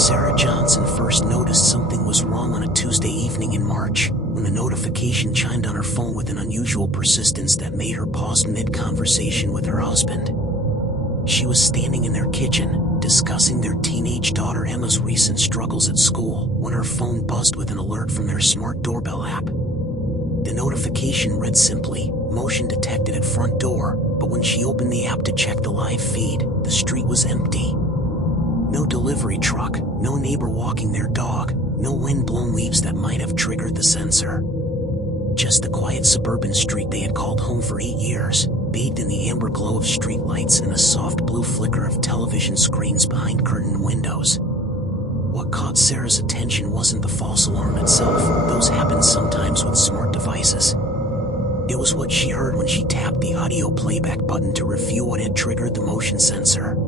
Sarah Johnson first noticed something was wrong on a Tuesday evening in March, when the notification chimed on her phone with an unusual persistence that made her pause mid-conversation with her husband. She was standing in their kitchen, discussing their teenage daughter Emma's recent struggles at school, when her phone buzzed with an alert from their smart doorbell app. The notification read simply, "Motion detected at front door," but when she opened the app to check the live feed, the street was empty. No delivery truck, no neighbor walking their dog, no wind-blown leaves that might have triggered the sensor. Just the quiet suburban street they had called home for 8 years, bathed in the amber glow of streetlights and the soft blue flicker of television screens behind curtained windows. What caught Sarah's attention wasn't the false alarm itself. Those happen sometimes with smart devices. It was what she heard when she tapped the audio playback button to review what had triggered the motion sensor.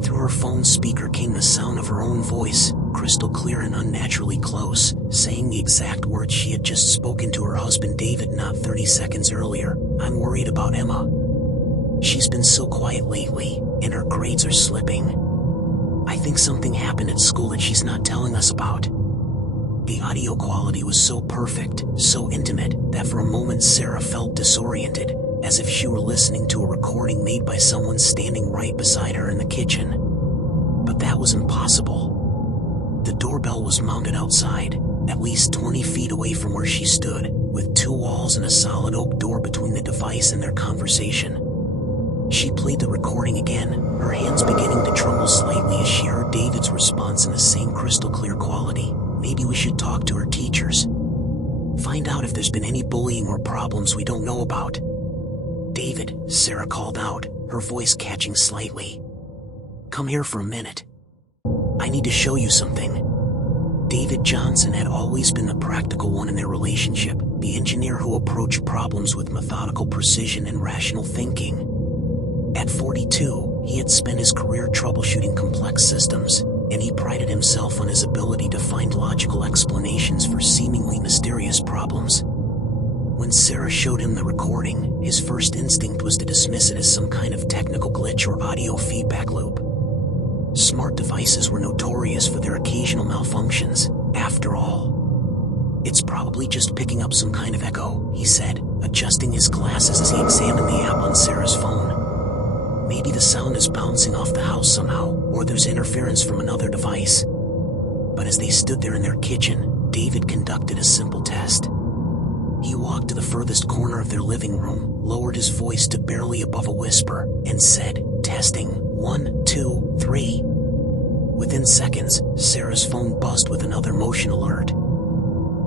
Through her phone speaker came the sound of her own voice, crystal clear and unnaturally close, saying the exact words she had just spoken to her husband David not 30 seconds earlier. "I'm worried about Emma. She's been so quiet lately, and her grades are slipping. I think something happened at school that she's not telling us about." The audio quality was so perfect, so intimate, that for a moment Sarah felt disoriented, as if she were listening to a recording made by someone standing right beside her in the kitchen. But that was impossible. The doorbell was mounted outside, at least 20 feet away from where she stood, with 2 walls and a solid oak door between the device and their conversation. She played the recording again, her hands beginning to tremble slightly as she heard David's response in the same crystal clear quality. "Maybe we should talk to her teachers. Find out if there's been any bullying or problems we don't know about." "David," Sarah called out, her voice catching slightly. "Come here for a minute. I need to show you something." David Johnson had always been the practical one in their relationship, the engineer who approached problems with methodical precision and rational thinking. At 42, he had spent his career troubleshooting complex systems, and he prided himself on his ability to find logical explanations for seemingly mysterious problems. When Sarah showed him the recording, his first instinct was to dismiss it as some kind of technical glitch or audio feedback loop. Smart devices were notorious for their occasional malfunctions, after all. "It's probably just picking up some kind of echo," he said, adjusting his glasses as he examined the app on Sarah's phone. "Maybe the sound is bouncing off the house somehow, or there's interference from another device." But as they stood there in their kitchen, David conducted a simple test. He walked to the furthest corner of their living room, lowered his voice to barely above a whisper, and said, "Testing, 1, 2, 3. Within seconds, Sarah's phone buzzed with another motion alert.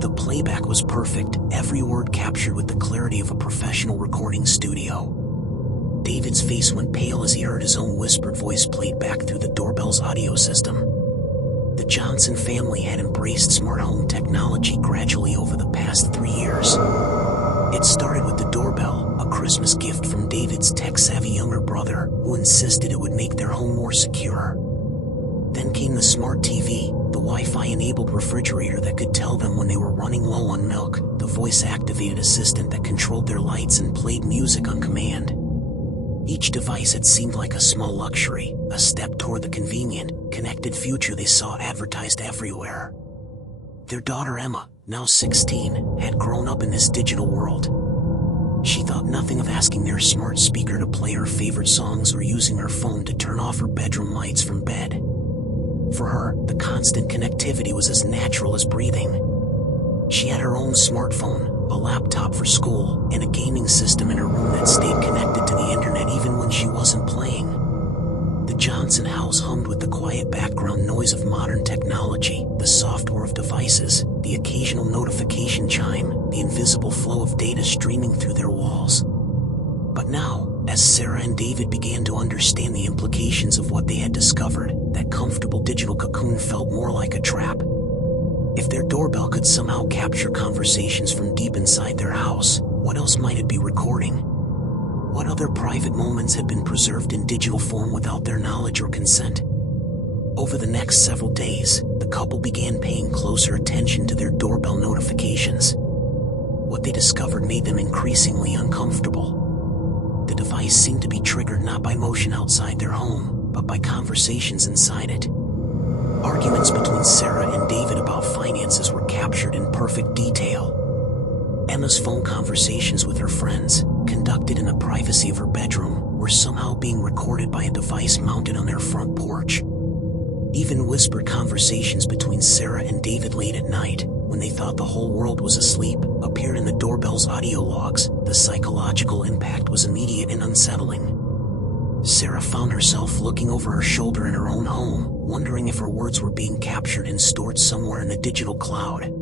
The playback was perfect, every word captured with the clarity of a professional recording studio. David's face went pale as he heard his own whispered voice played back through the doorbell's audio system. The Johnson family had embraced smart home technology gradually over the past 3 years. It started with the doorbell, a Christmas gift from David's tech-savvy younger brother, who insisted it would make their home more secure. Then came the smart TV, the Wi-Fi-enabled refrigerator that could tell them when they were running low on milk, the voice-activated assistant that controlled their lights and played music on command. Each device had seemed like a small luxury, a step toward the convenient, connected future they saw advertised everywhere. Their daughter Emma, now 16, had grown up in this digital world. She thought nothing of asking their smart speaker to play her favorite songs or using her phone to turn off her bedroom lights from bed. For her, the constant connectivity was as natural as breathing. She had her own smartphone, a laptop for school, and a gaming system in her room that stayed connected to the internet even when she wasn't playing. The Johnson house hummed with the quiet background noise of modern technology, the soft whir of devices, the occasional notification chime, the invisible flow of data streaming through their walls. But now, as Sarah and David began to understand the implications of what they had discovered, that comfortable digital cocoon felt more like a trap. If their doorbell could somehow capture conversations from deep inside their house, what else might it be recording? What other private moments had been preserved in digital form without their knowledge or consent? Over the next several days, the couple began paying closer attention to their doorbell notifications. What they discovered made them increasingly uncomfortable. The device seemed to be triggered not by motion outside their home, but by conversations inside it. Arguments between Sarah and David about finances were captured in perfect detail. Emma's phone conversations with her friends, conducted in the privacy of her bedroom, were somehow being recorded by a device mounted on their front porch. Even whispered conversations between Sarah and David late at night, when they thought the whole world was asleep, appeared in the doorbell's audio logs. The psychological impact was immediate and unsettling. Sarah found herself looking over her shoulder in her own home, wondering if her words were being captured and stored somewhere in the digital cloud.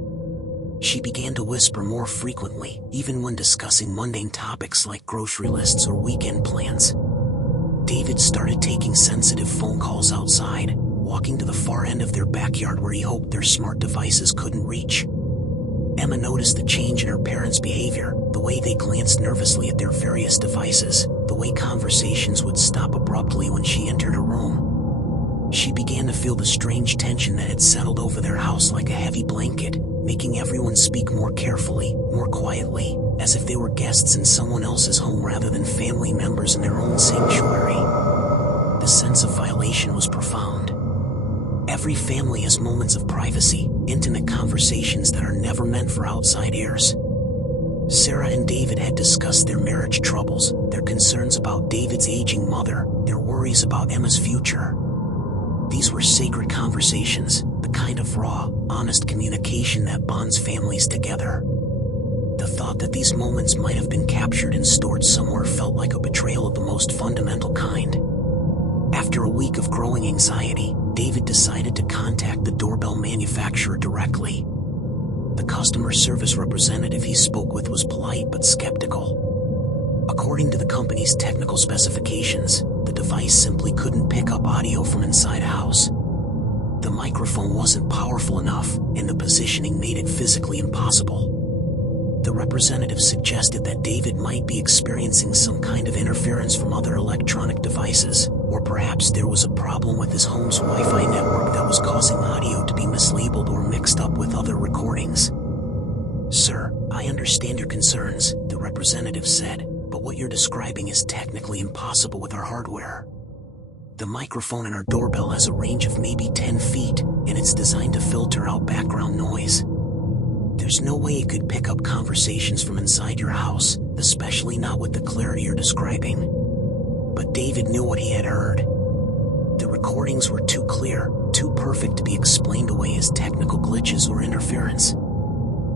She began to whisper more frequently, even when discussing mundane topics like grocery lists or weekend plans. David started taking sensitive phone calls outside, walking to the far end of their backyard where he hoped their smart devices couldn't reach. Emma noticed the change in her parents' behavior, the way they glanced nervously at their various devices, the way conversations would stop abruptly when she entered a room. She began to feel the strange tension that had settled over their house like a heavy blanket, making everyone speak more carefully, more quietly, as if they were guests in someone else's home rather than family members in their own sanctuary. The sense of violation was profound. Every family has moments of privacy, intimate conversations that are never meant for outside ears. Sarah and David had discussed their marriage troubles, their concerns about David's aging mother, their worries about Emma's future. These were sacred conversations, the kind of raw, honest communication that bonds families together. The thought that these moments might have been captured and stored somewhere felt like a betrayal of the most fundamental kind. After a week of growing anxiety, David decided to contact the doorbell manufacturer directly. The customer service representative he spoke with was polite but skeptical. According to the company's technical specifications, the device simply couldn't pick up audio from inside a house. The microphone wasn't powerful enough, and the positioning made it physically impossible. The representative suggested that David might be experiencing some kind of interference from other electronic devices, or perhaps there was a problem with his home's Wi-Fi network that was causing audio to be mislabeled or mixed up with other recordings. "Sir, I understand your concerns," the representative said, "but what you're describing is technically impossible with our hardware. The microphone in our doorbell has a range of maybe 10 feet, and it's designed to filter out background noise. There's no way it could pick up conversations from inside your house, especially not with the clarity you're describing." But David knew what he had heard. The recordings were too clear, too perfect to be explained away as technical glitches or interference.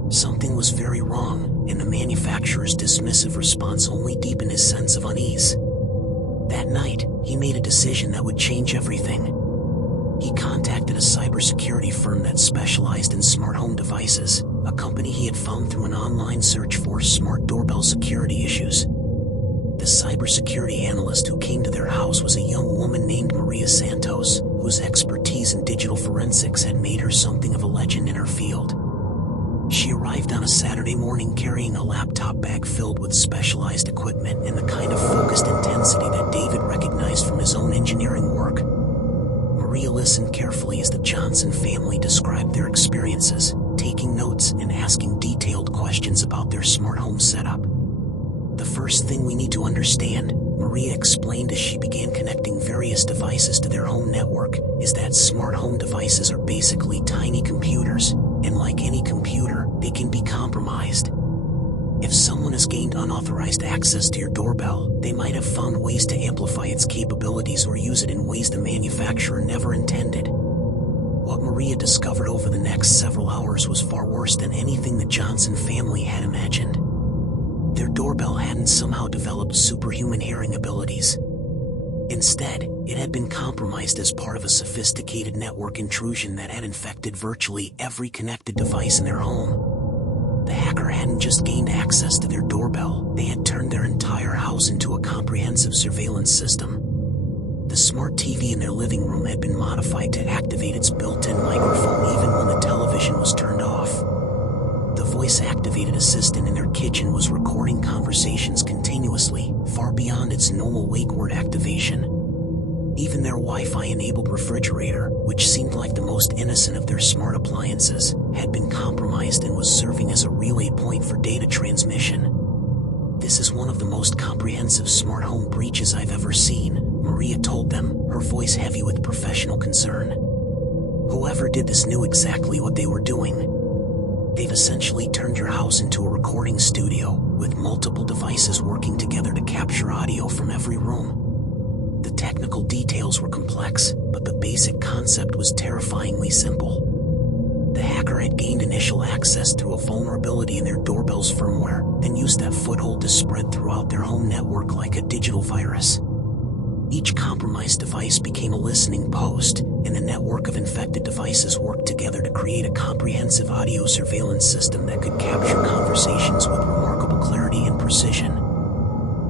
Something was very wrong, and the manufacturer's dismissive response only deepened his sense of unease. That night, he made a decision that would change everything. He contacted a cybersecurity firm that specialized in smart home devices, a company he had found through an online search for smart doorbell security issues. The cybersecurity analyst who came to their house was a young woman named Maria Santos, whose expertise in digital forensics had made her something of a legend in her field. She arrived on a Saturday morning carrying a laptop bag filled with specialized equipment and the kind of focused intensity that David recognized from his own engineering work. Maria listened carefully as the Johnson family described their experiences, taking notes and asking detailed questions about their smart home setup. "The first thing we need to understand," Maria explained as she began connecting various devices to their home network, "is that smart home devices are basically tiny computers, and like any computer, they can be compromised. If someone has gained unauthorized access to your doorbell, they might have found ways to amplify its capabilities or use it in ways the manufacturer never intended." What Maria discovered over the next several hours was far worse than anything the Johnson family had imagined. Their doorbell hadn't somehow developed superhuman hearing abilities. Instead, it had been compromised as part of a sophisticated network intrusion that had infected virtually every connected device in their home. The hacker hadn't just gained access to their doorbell, they had turned their entire house into a comprehensive surveillance system. The smart TV in their living room had been modified to activate its built-in microphone even when the television was turned off. The voice-activated assistant in their kitchen was recording conversations continuously, far beyond its normal wake word activation. Even their Wi-Fi-enabled refrigerator, which seemed like the most innocent of their smart appliances, had been compromised and was serving as a relay point for data transmission. "This is one of the most comprehensive smart home breaches I've ever seen," Maria told them, her voice heavy with professional concern. Whoever did this knew exactly what they were doing. They've essentially turned your house into a recording studio, with multiple devices working together to capture audio from every room. The technical details were complex, but the basic concept was terrifyingly simple. The hacker had gained initial access through a vulnerability in their doorbell's firmware, then used that foothold to spread throughout their home network like a digital virus. Each compromised device became a listening post, and the network of infected devices worked together to create a comprehensive audio surveillance system that could capture conversations with remarkable clarity and precision.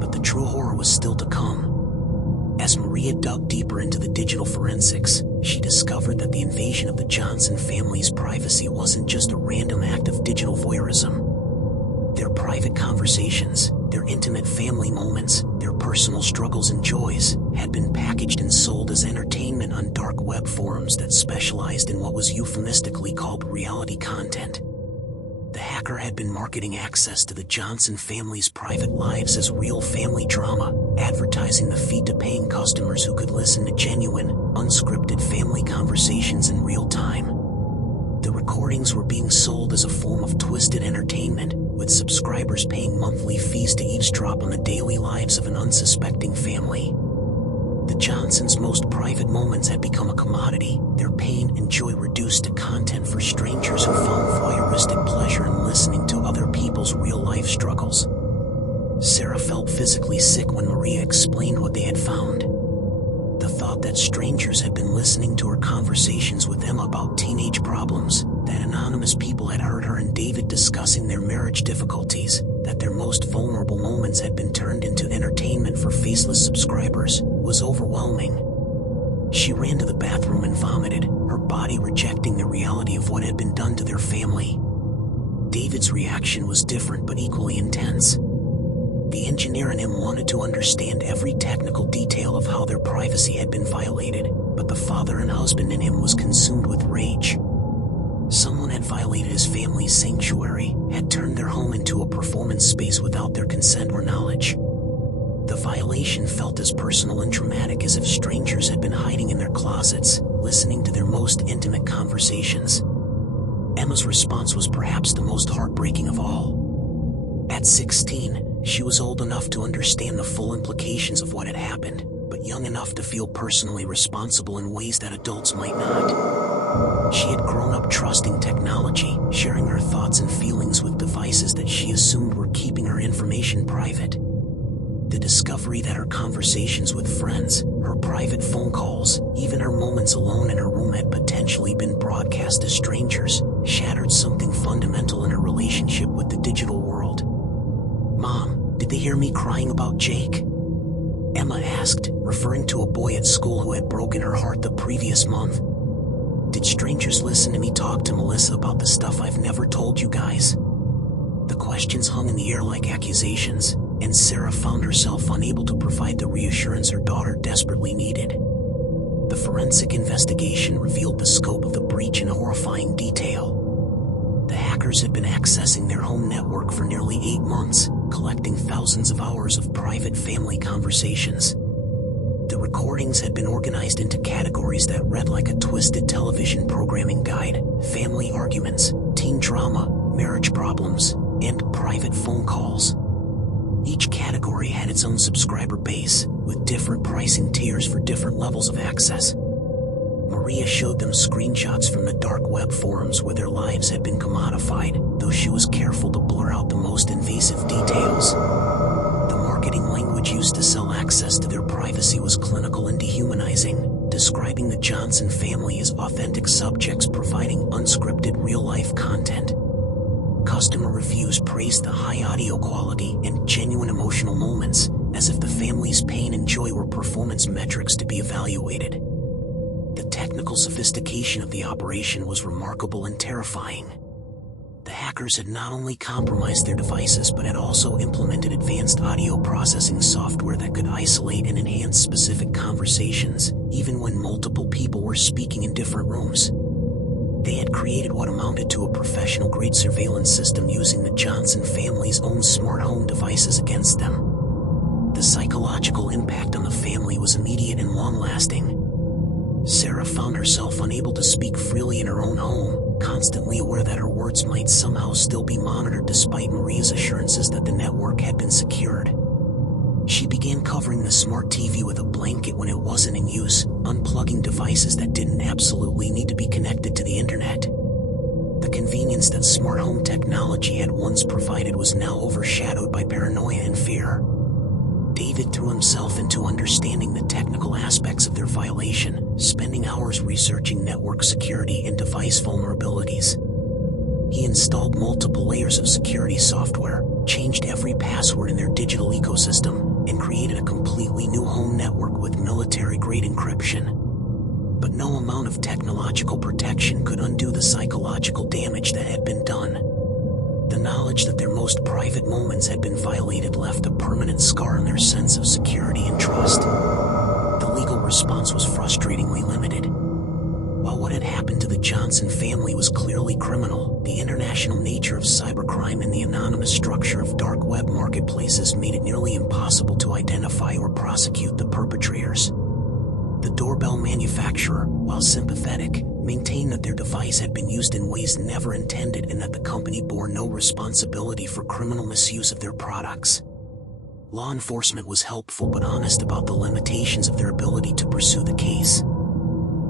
But the true horror was still to come. As Maria dug deeper into the digital forensics, she discovered that the invasion of the Johnson family's privacy wasn't just a random act of digital voyeurism. Their private conversations, their intimate family moments, their personal struggles and joys, had been packaged and sold as entertainment on dark web forums that specialized in what was euphemistically called reality content. The hacker had been marketing access to the Johnson family's private lives as real family drama, advertising the feed to paying customers who could listen to genuine, unscripted family conversations in real time. The recordings were being sold as a form of twisted entertainment, with subscribers paying monthly fees to eavesdrop on the daily lives of an unsuspecting family. The Johnsons' most private moments had become a commodity, their pain and joy reduced to content for strangers who found voyeuristic pleasure in listening to other people's real-life struggles. Sarah felt physically sick when Maria explained what they had found. The thought that strangers had been listening to her conversations with Emma about teenage problems, that anonymous people had heard her and David discussing their marriage difficulties, that their most vulnerable moments had been turned into entertainment for faceless subscribers, was overwhelming. She ran to the bathroom and vomited, her body rejecting the reality of what had been done to their family. David's reaction was different but equally intense. The engineer in him wanted to understand every technical detail of how their privacy had been violated, but the father and husband in him was consumed with rage. Someone had violated his family's sanctuary, had turned their home into a performance space without their consent or knowledge. The violation felt as personal and traumatic as if strangers had been hiding in their closets, listening to their most intimate conversations. Emma's response was perhaps the most heartbreaking of all. At 16, she was old enough to understand the full implications of what had happened, but young enough to feel personally responsible in ways that adults might not. She had grown up trusting technology, sharing her thoughts and feelings with devices that she assumed were keeping her information private. The discovery that her conversations with friends, her private phone calls, even her moments alone in her room had potentially been broadcast to strangers, shattered something fundamental in her relationship with the digital world. "Mom, did they hear me crying about Jake?" Emma asked, referring to a boy at school who had broken her heart the previous month. "Did strangers listen to me talk to Melissa about the stuff I've never told you guys?" The questions hung in the air like accusations, and Sarah found herself unable to provide the reassurance her daughter desperately needed. The forensic investigation revealed the scope of the breach in horrifying detail. The hackers had been accessing their home network for nearly 8 months, collecting thousands of hours of private family conversations. The recordings had been organized into categories that read like a twisted television programming guide: family arguments, teen drama, marriage problems, and private phone calls. Each category had its own subscriber base, with different pricing tiers for different levels of access. Maria showed them screenshots from the dark web forums where their lives had been commodified, though she was careful to blur out the most invasive details. The marketing language used to sell access to their privacy was clinical and dehumanizing, describing the Johnson family as authentic subjects providing unscripted real-life content. Customer reviews praised the high audio quality and genuine emotional moments, as if the family's pain and joy were performance metrics to be evaluated. The technical sophistication of the operation was remarkable and terrifying. The hackers had not only compromised their devices but had also implemented advanced audio processing software that could isolate and enhance specific conversations, even when multiple people were speaking in different rooms. They had created what amounted to a professional-grade surveillance system using the Johnson family's own smart home devices against them. The psychological impact on the family was immediate and long-lasting. Sarah found herself unable to speak freely in her own home, constantly aware that her words might somehow still be monitored despite Maria's assurances that the network had been secured. She began covering the smart TV with a blanket when it wasn't in use, unplugging devices that didn't absolutely need to be connected to the internet. The convenience that smart home technology had once provided was now overshadowed by paranoia and fear. David threw himself into understanding the technical aspects of their violation, spending hours researching network security and device vulnerabilities. He installed multiple layers of security software, changed every password in their digital ecosystem, and created a completely new home network with military-grade encryption. But no amount of technological protection could undo the psychological damage that had been done. The knowledge that their most private moments had been violated left a permanent scar on their sense of security and trust. The legal response was frustratingly limited. While what had happened to the Johnson family was clearly criminal, the international nature of cybercrime and the anonymous structure of dark web marketplaces made it nearly impossible to identify or prosecute the perpetrators. The doorbell manufacturer, while sympathetic, maintained that their device had been used in ways never intended and that the company bore no responsibility for criminal misuse of their products. Law enforcement was helpful but honest about the limitations of their ability to pursue the case.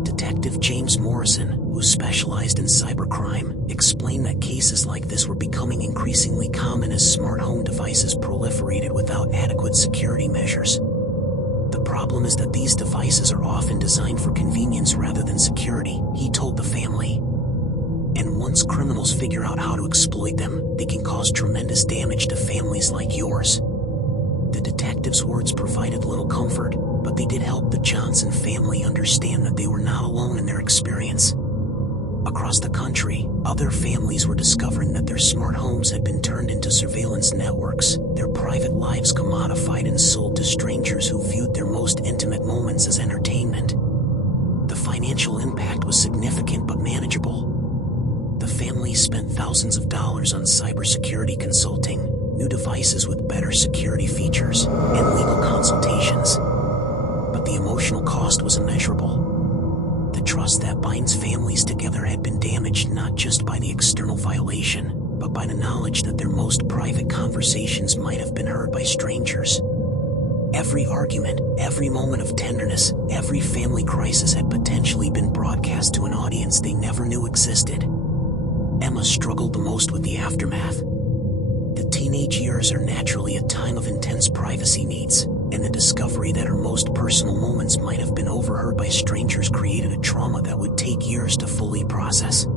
Detective James Morrison, who specialized in cybercrime, explained that cases like this were becoming increasingly common as smart home devices proliferated without adequate security measures. The problem is that these devices are often designed for convenience rather than security, he told the family. And once criminals figure out how to exploit them, they can cause tremendous damage to families like yours. The detective's words provided little comfort, but they did help the Johnson family understand that they were not alone in their experience. Across the country, other families were discovering that their smart homes had been turned into surveillance networks, their private lives commodified and sold to strangers who viewed their most intimate moments as entertainment. The financial impact was significant but manageable. The family spent thousands of dollars on cybersecurity consulting, new devices with better security features, and legal consultations. But the emotional cost was immeasurable. The trust that binds families together had been damaged not just by the external violation, but by the knowledge that their most private conversations might have been heard by strangers. Every argument, every moment of tenderness, every family crisis had potentially been broadcast to an audience they never knew existed. Emma struggled the most with the aftermath. The teenage years are naturally a time of intense privacy needs, and the discovery that her most personal moments might have been overheard by strangers created a trauma that would take years to fully process.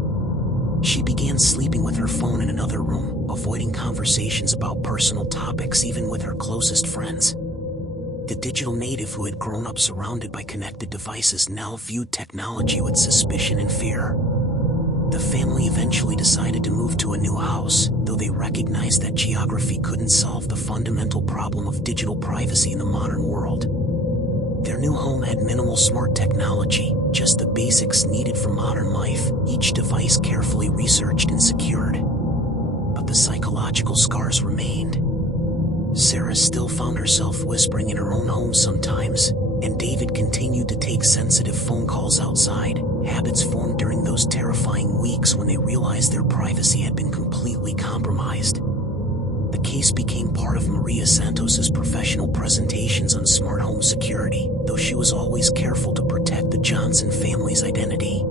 She began sleeping with her phone in another room, avoiding conversations about personal topics even with her closest friends. The digital native who had grown up surrounded by connected devices now viewed technology with suspicion and fear. The family eventually decided to move to a new house, though they recognized that geography couldn't solve the fundamental problem of digital privacy in the modern world. Their new home had minimal smart technology, just the basics needed for modern life, each device carefully researched and secured. But the psychological scars remained. Sarah still found herself whispering in her own home sometimes, and David continued to take sensitive phone calls outside, habits formed during those terrifying weeks when they realized their privacy had been completely compromised. The case became part of Maria Santos's professional presentations on smart home security, though she was always careful to protect the Johnson family's identity.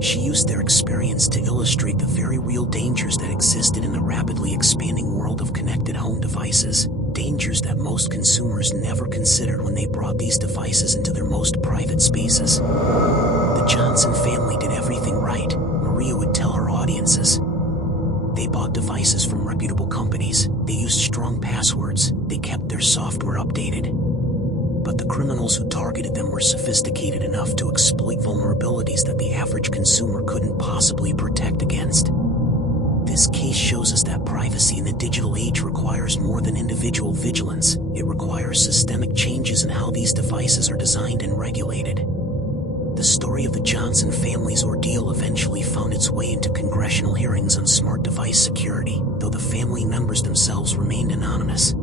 She used their experience to illustrate the very real dangers that existed in the rapidly expanding world of connected home devices, dangers that most consumers never considered when they brought these devices into their most private spaces. The Johnson family did everything right, Maria would tell her audiences. They bought devices from reputable companies, they used strong passwords, they kept their software updated. But the criminals who targeted them were sophisticated enough to exploit vulnerabilities that the average consumer couldn't possibly protect against. This case shows us that privacy in the digital age requires more than individual vigilance. It requires systemic changes in how these devices are designed and regulated. The story of the Johnson family's ordeal eventually found its way into congressional hearings on smart device security, though the family members themselves remained anonymous.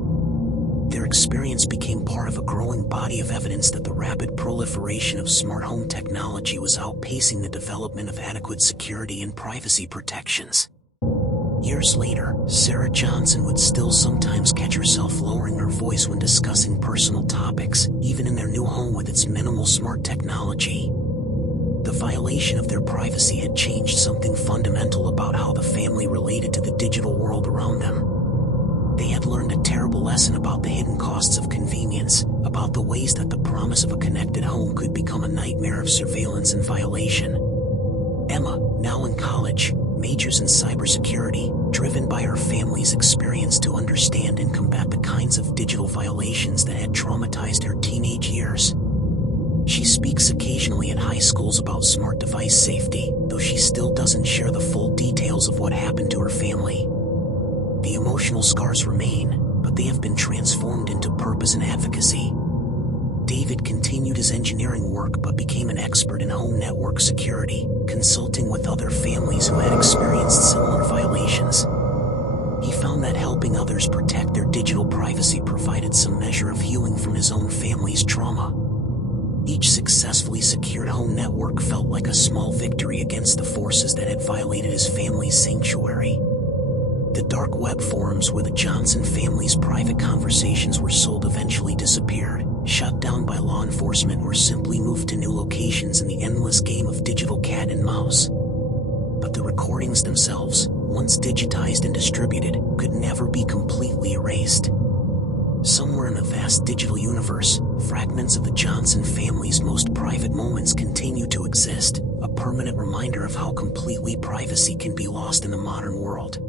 Their experience became part of a growing body of evidence that the rapid proliferation of smart home technology was outpacing the development of adequate security and privacy protections. Years later, Sarah Johnson would still sometimes catch herself lowering her voice when discussing personal topics, even in their new home with its minimal smart technology. The violation of their privacy had changed something fundamental about how the family related to the digital world around them. They had learned a terrible lesson about the hidden costs of convenience, about the ways that the promise of a connected home could become a nightmare of surveillance and violation. Emma, now in college, majors in cybersecurity, driven by her family's experience to understand and combat the kinds of digital violations that had traumatized her teenage years. She speaks occasionally at high schools about smart device safety, though she still doesn't share the full details of what happened to her family. The emotional scars remain, but they have been transformed into purpose and advocacy. David continued his engineering work but became an expert in home network security, consulting with other families who had experienced similar violations. He found that helping others protect their digital privacy provided some measure of healing from his own family's trauma. Each successfully secured home network felt like a small victory against the forces that had violated his family's sanctuary. The dark web forums where the Johnson family's private conversations were sold eventually disappeared, shut down by law enforcement, or simply moved to new locations in the endless game of digital cat and mouse. But the recordings themselves, once digitized and distributed, could never be completely erased. Somewhere in the vast digital universe, fragments of the Johnson family's most private moments continue to exist, a permanent reminder of how completely privacy can be lost in the modern world.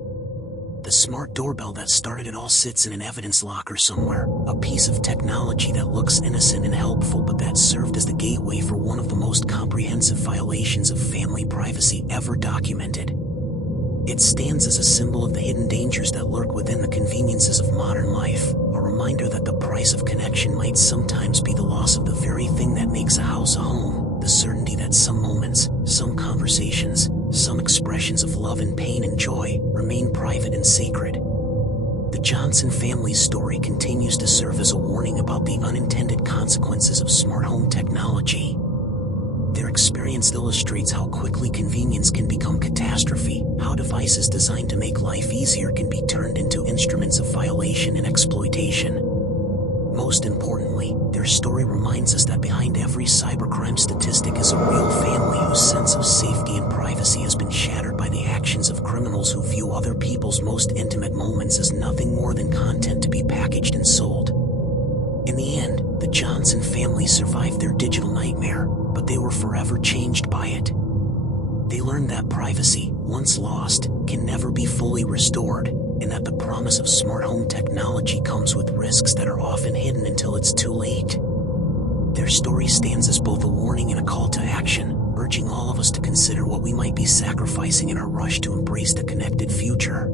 The smart doorbell that started it all sits in an evidence locker somewhere, a piece of technology that looks innocent and helpful but that served as the gateway for one of the most comprehensive violations of family privacy ever documented. It stands as a symbol of the hidden dangers that lurk within the conveniences of modern life, a reminder that the price of connection might sometimes be the loss of the very thing that makes a house a home, the certainty that some moments, some conversations, some expressions of love and pain and joy remain private and sacred. The Johnson family's story continues to serve as a warning about the unintended consequences of smart home technology. Their experience illustrates how quickly convenience can become catastrophe, how devices designed to make life easier can be turned into instruments of violation and exploitation. Most importantly, their story reminds us that behind every cybercrime statistic is a real family whose sense of safety and privacy has been shattered by the actions of criminals who view other people's most intimate moments as nothing more than content to be packaged and sold. In the end, the Johnson family survived their digital nightmare, but they were forever changed by it. They learned that privacy, once lost, can never be fully restored, and that the promise of smart home technology comes with risks that are often hidden until it's too late. Their story stands as both a warning and a call to action, urging all of us to consider what we might be sacrificing in our rush to embrace the connected future.